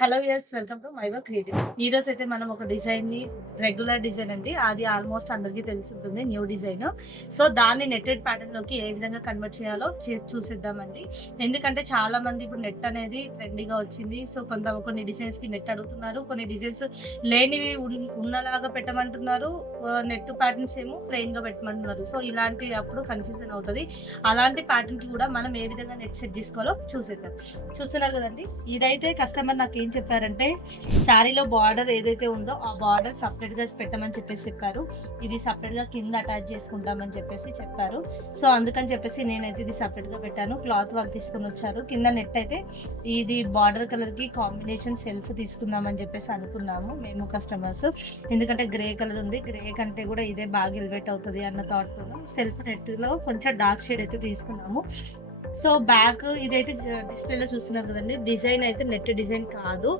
Hello yes welcome to my work creative. ఈ రోజు అయితే మనం ఒక డిజైన్ ని రెగ్యులర్ డిజైన్ అండి. అది ఆల్మోస్ట్ అందరికీ తెలిసి ఉంటుంది, న్యూ డిజైన్. సో దాన్ని నెట్టెడ్ ప్యాటర్న్ లోకి ఏ విధంగా కన్వర్ట్ చేయాలో చూసేద్దామండి. ఎందుకంటే చాలా మంది ఇప్పుడు నెట్ అనేది ట్రెండీగా వచ్చింది. సో కొన్ని డిజైన్స్ కి నెట్ అడుగుతున్నారు, కొన్ని డిజైన్స్ లేనివి ఉన్నలాగా పెట్టమంటున్నారు, నెట్ ప్యాటర్న్స్ ఏమో ప్లెయిన్ గా పెట్టమంటున్నారు. సో ఇలాంటి అప్పుడు కన్ఫ్యూజన్ అవుతుంది. అలాంటి ప్యాటర్న్ కి కూడా మనం ఏ విధంగా నెట్ సెట్ చేసుకోవాలో చూసేద్దాం. చూస్తున్నారు కదండి, ఇదైతే కస్టమర్ నాకు ఏం చెప్పారంటే, శారీలో బార్డర్ ఏదైతే ఉందో ఆ బార్డర్ సపరేట్ గా పెట్టమని చెప్పారు. ఇది సపరేట్ గా కింద అటాచ్ చేసుకుంటామని చెప్పారు. సో అందుకని చెప్పేసి నేనైతే ఇది సపరేట్ గా పెట్టాను. క్లాత్ వాళ్ళు తీసుకుని వచ్చారు. కింద నెట్ అయితే ఇది బార్డర్ కలర్ కి కాంబినేషన్ సెల్ఫ్ తీసుకుందామని చెప్పేసి అనుకున్నాము మేము కస్టమర్స్. ఎందుకంటే గ్రే కలర్ ఉంది, గ్రే కంటే కూడా ఇదే బాగా ఎలివేట్ అవుతుంది అన్న థాట్ తో సెల్ఫ్ నెట్ లో కొంచెం డార్క్ షేడ్ అయితే తీసుకున్నాము. సో బ్యాక్ ఇదైతే డిస్ప్లేలో చూస్తున్నారు కదండి, డిజైన్ అయితే నెట్ డిజైన్ కాదు,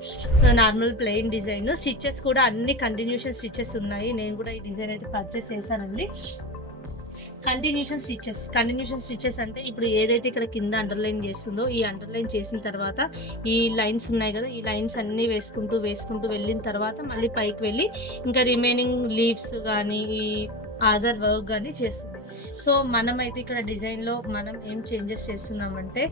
నార్మల్ ప్లెయిన్ డిజైన్. స్టిచెస్ కూడా అన్ని కంటిన్యూషన్ స్టిచెస్ ఉన్నాయి. నేను కూడా ఈ డిజైన్ అయితే పర్చేస్ చేశానండి. కంటిన్యూషన్ స్టిచెస్ అంటే ఇప్పుడు ఏదైతే ఇక్కడ కింద అండర్లైన్ చేస్తుందో, ఈ అండర్లైన్ చేసిన తర్వాత ఈ లైన్స్ ఉన్నాయి కదా, ఈ లైన్స్ అన్ని వేసుకుంటూ వెళ్ళిన తర్వాత మళ్ళీ పైకి వెళ్ళి ఇంకా రిమైనింగ్ లీవ్స్ కానీ ఈ అదర్ వర్క్ కానీ చేస్తుంది. సో మనమైతే ఇక్కడ డిజైన్లో మనం ఏం చేంజెస్ చేస్తున్నామంటే,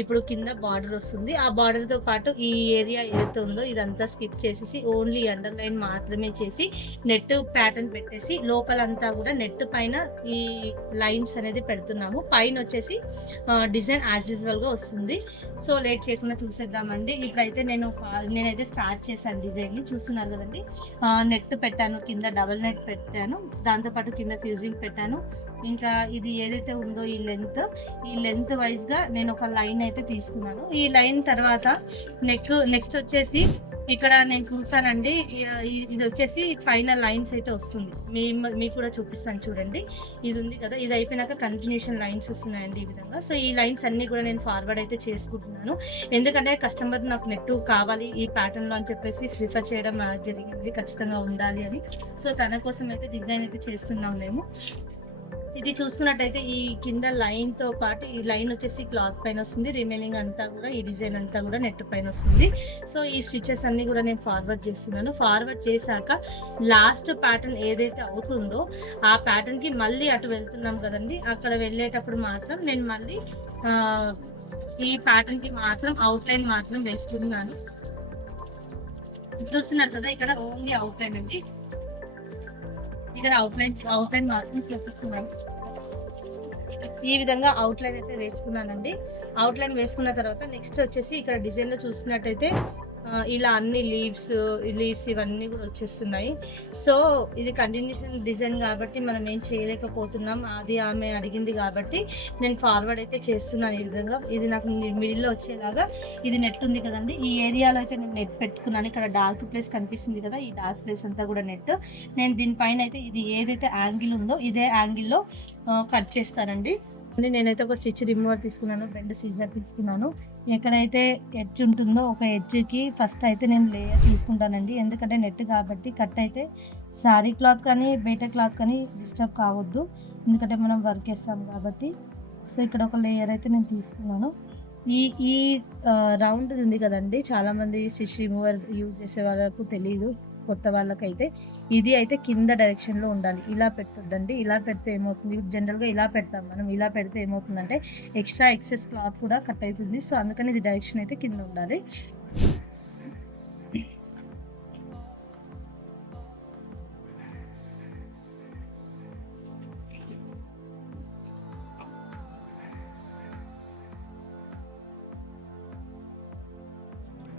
ఇప్పుడు కింద బార్డర్ వస్తుంది, ఆ బార్డర్తో పాటు ఈ ఏరియా ఏదైతే ఉందో ఇదంతా స్కిప్ చేసేసి ఓన్లీ అండర్లైన్ మాత్రమే చేసి నెట్ ప్యాటర్న్ పెట్టేసి లోపలంతా కూడా నెట్ పైన ఈ లైన్స్ అనేది పెడుతున్నాము. పైన వచ్చేసి డిజైన్ యాజ్ యూజువల్గా వస్తుంది. సో లేట్ చేయకుండా చూసేద్దామండి. ఇప్పుడైతే నేనైతే స్టార్ట్ చేశాను డిజైన్ని. చూస్తున్నారు కదండి, నెట్ పెట్టాను, కింద డబల్ నెట్ పెట్టాను, దాంతోపాటు కింద ఫ్యూజింగ్ పెట్టాను. ఇంకా ఇది ఏదైతే ఉందో ఈ లెంత్ వైజ్గా నేను ఒక లైన్ అయితే తీసుకున్నాను. ఈ లైన్ తర్వాత నెక్స్ట్ వచ్చేసి ఇక్కడ నేను చూసానండి, ఇది వచ్చేసి పైన లైన్స్ అయితే వస్తుంది. మీకు కూడా చూపిస్తాను చూడండి. ఇది ఉంది కదా, ఇది అయిపోయినాక కంటిన్యూషన్ లైన్స్ వస్తున్నాయండి ఈ విధంగా. సో ఈ లైన్స్ అన్ని కూడా నేను ఫార్వర్డ్ అయితే చేసుకుంటున్నాను. ఎందుకంటే కస్టమర్ నాకు నెట్ కావాలి ఈ ప్యాటర్న్లో అని చెప్పేసి ప్రిఫర్ చేయడం జరిగింది, ఖచ్చితంగా ఉండాలి అని. సో తన కోసం అయితే డిజైన్ అయితే చేస్తున్నాం మేము. ఇది చూసుకున్నట్టయితే ఈ కింద లైన్ తో పాటు ఈ లైన్ వచ్చేసి క్లాత్ పైన వస్తుంది, రిమైనింగ్ అంతా కూడా ఈ డిజైన్ అంతా కూడా నెట్ పైన వస్తుంది. సో ఈ స్టిచెస్ అన్ని కూడా నేను ఫార్వర్డ్ చేస్తున్నాను. ఫార్వర్డ్ చేశాక లాస్ట్ ప్యాటర్న్ ఏదైతే అవుతుందో ఆ ప్యాటర్న్ కి మళ్ళీ అటు వెళ్తున్నాం కదండి, అక్కడ వెళ్ళేటప్పుడు మాత్రం నేను మళ్ళీ ఈ ప్యాటర్న్ కి మాత్రం అవుట్లైన్ మాత్రం వేస్తున్నాను. చూస్తున్నారు కదా, ఇక్కడ ఓన్లీ అవుట్లైన్ అండి. ఇక్కడ అవుట్లైన్ మాత్రం చూపిస్తున్నాను. ఈ విధంగా అవుట్లైన్ అయితే వేసుకున్నానండి. అవుట్లైన్ వేసుకున్న తర్వాత నెక్స్ట్ వచ్చేసి ఇక్కడ డిజైన్ లో చూసినట్టయితే ఇలా అన్ని లీవ్స్ ఇవన్నీ కూడా వచ్చేస్తున్నాయి. సో ఇది కంటిన్యూషన్ డిజైన్ కాబట్టి మనం ఏం చేయలేకపోతున్నాం, అది ఆమె అడిగింది కాబట్టి నేను ఫార్వర్డ్ అయితే చేస్తున్నాను. ఈ విధంగా ఇది నాకు మిడిల్లో వచ్చేలాగా ఇది నెట్ ఉంది కదండి, ఈ ఏరియాలో అయితే నేను నెట్ పెట్టుకున్నాను. ఇక్కడ డార్క్ ప్లేస్ కనిపిస్తుంది కదా, ఈ డార్క్ ప్లేస్ అంతా కూడా నెట్. నేను దీనిపైన అయితే ఇది ఏదైతే యాంగిల్ ఉందో ఇదే యాంగిల్లో కట్ చేస్తానండి. నేనైతే ఒక స్టిచ్ రిమూవర్ తీసుకున్నాను, బెండ్ సీజర్ తీసుకున్నాను. ఎక్కడైతే ఎడ్జ్ ఉంటుందో ఒక ఎడ్జ్కి ఫస్ట్ అయితే నేను లేయర్ తీసుకుంటానండి. ఎందుకంటే నెట్ కాబట్టి కట్ అయితే శారీ క్లాత్ కానీ బయట క్లాత్ కానీ డిస్టర్బ్ కావద్దు, ఎందుకంటే మనం వర్క్ చేస్తాం కాబట్టి. సో ఇక్కడ ఒక లేయర్ అయితే నేను తీసుకున్నాను. ఈ ఈ రౌండ్ ఉంది కదండి, చాలామంది స్టిచ్ రిమూవర్ యూజ్ చేసే వాళ్ళకు తెలియదు, కొత్త వాళ్ళకైతే ఇది అయితే కింద డైరెక్షన్లో ఉండాలి. ఇలా పెట్టొద్దండి, ఇలా పెడితే ఏమవుతుంది, జనరల్గా ఇలా పెడతాం మనం, ఇలా పెడితే ఏమవుతుందంటే ఎక్స్ట్రా ఎక్సెస్ క్లాత్ కూడా కట్ అవుతుంది. సో అందుకని ఇది డైరెక్షన్ అయితే కింద ఉండాలి.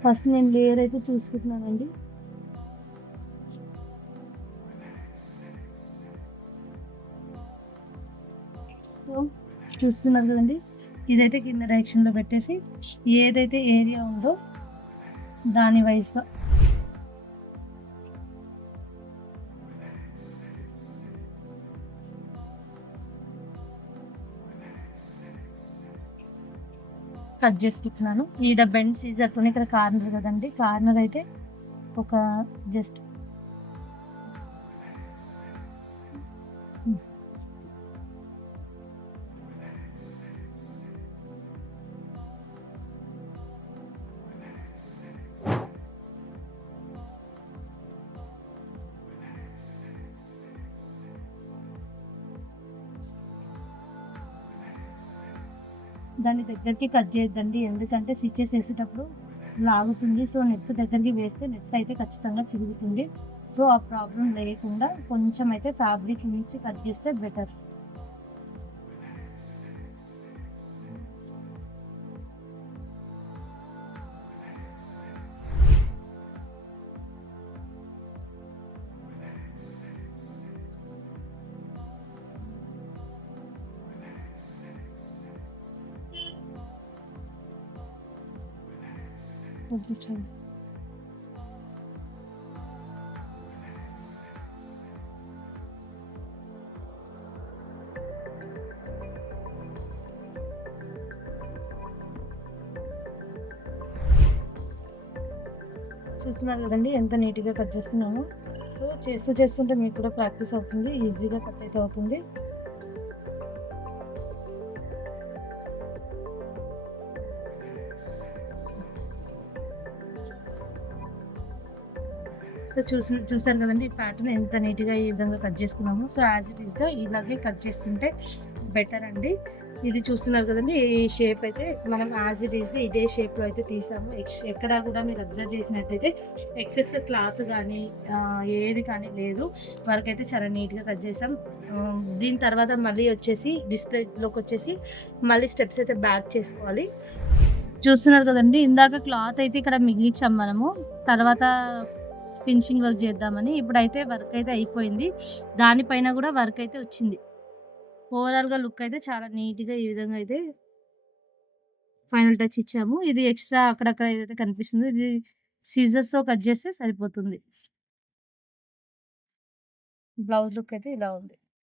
ఫస్ట్ నేను లేయర్ అయితే చూసుకుంటున్నానండి. సో చూస్తున్నారు కదండి, ఇదైతే కింద డైరెక్షన్లో పెట్టేసి ఏదైతే ఏరియా ఉందో దాని వైజ్గా కట్ చేసుకుంటున్నాను. ఈ బెండ్ సీజర్తో ఇక్కడ కార్నర్ కదండి, కార్నర్ అయితే ఒక జస్ట్ దాన్ని దగ్గరికి కట్ చేయొద్దండి. ఎందుకంటే స్టిచెస్ ఏసేటప్పుడు లాగుతుంది. సో, నెట్ దగ్గరికి వేస్తే నెట్ అయితే ఖచ్చితంగా చిరుగుతుంది. సో, ఆ ప్రాబ్లమ్ లేకుండా కొంచెం అయితే ఫ్యాబ్రిక్ నుంచి కట్ చేస్తే బెటర్. చూస్తున్నారు కదండీ ఎంత నీట్‌గా కట్ చేస్తున్నానో. సో, చేస్తుంటే మీకు కూడా ప్రాక్టీస్ అవుతుంది. ఈజీగా కట్ అయితే అవుతుంది. సో, చూసారు కదండీ ఈ ప్యాటర్న్ ఎంత నీట్‌గా ఈ విధంగా కట్ చేసుకున్నామో. సో, యాజ్ ఇట్ ఈస్‌గా ఇలాగే కట్ చేసుకుంటే బెటర్ అండి. ఇది చూస్తున్నారు కదండీ ఈ షేప్ అయితే మనం యాజ్ ఇట్ ఈస్‌గా ఇదే షేప్‌లో అయితే తీసాము. ఎక్కడా కూడా మీరు అబ్జర్వ్ చేసినట్టయితే ఎక్సెస్ క్లాత్ గానీ ఏది కానీ లేదు. వర్కయితే చాలా నీట్‌గా కట్ చేసాం. దీని తర్వాత మళ్ళీ వచ్చేసి డిస్ప్లేలోకొచ్చేసి మళ్ళీ స్టెప్స్ అయితే బ్యాక్ చేసుకోవాలి. చూస్తున్నారు కదండీ ఇందాక క్లాత్ అయితే ఇక్కడ మిగిలిచ్చాం మనము. తర్వాత ఫినిషింగ్ వర్క్ చేద్దామని. ఇప్పుడైతే వర్క్ అయితే అయిపోయింది. దానిపైన కూడా వర్క్ అయితే వచ్చింది. ఓవరాల్‌గా లుక్ అయితే చాలా నీట్‌గా ఈ విధంగా అయితే ఫైనల్ టచ్ ఇచ్చాము. ఇది ఎక్స్‌ట్రా అక్కడక్కడ ఏదైతే కనిపిస్తుందో ఇది సీజర్స్‌తో కట్ చేస్తే సరిపోతుంది. బ్లౌజ్ లుక్ అయితే ఇలా ఉంది.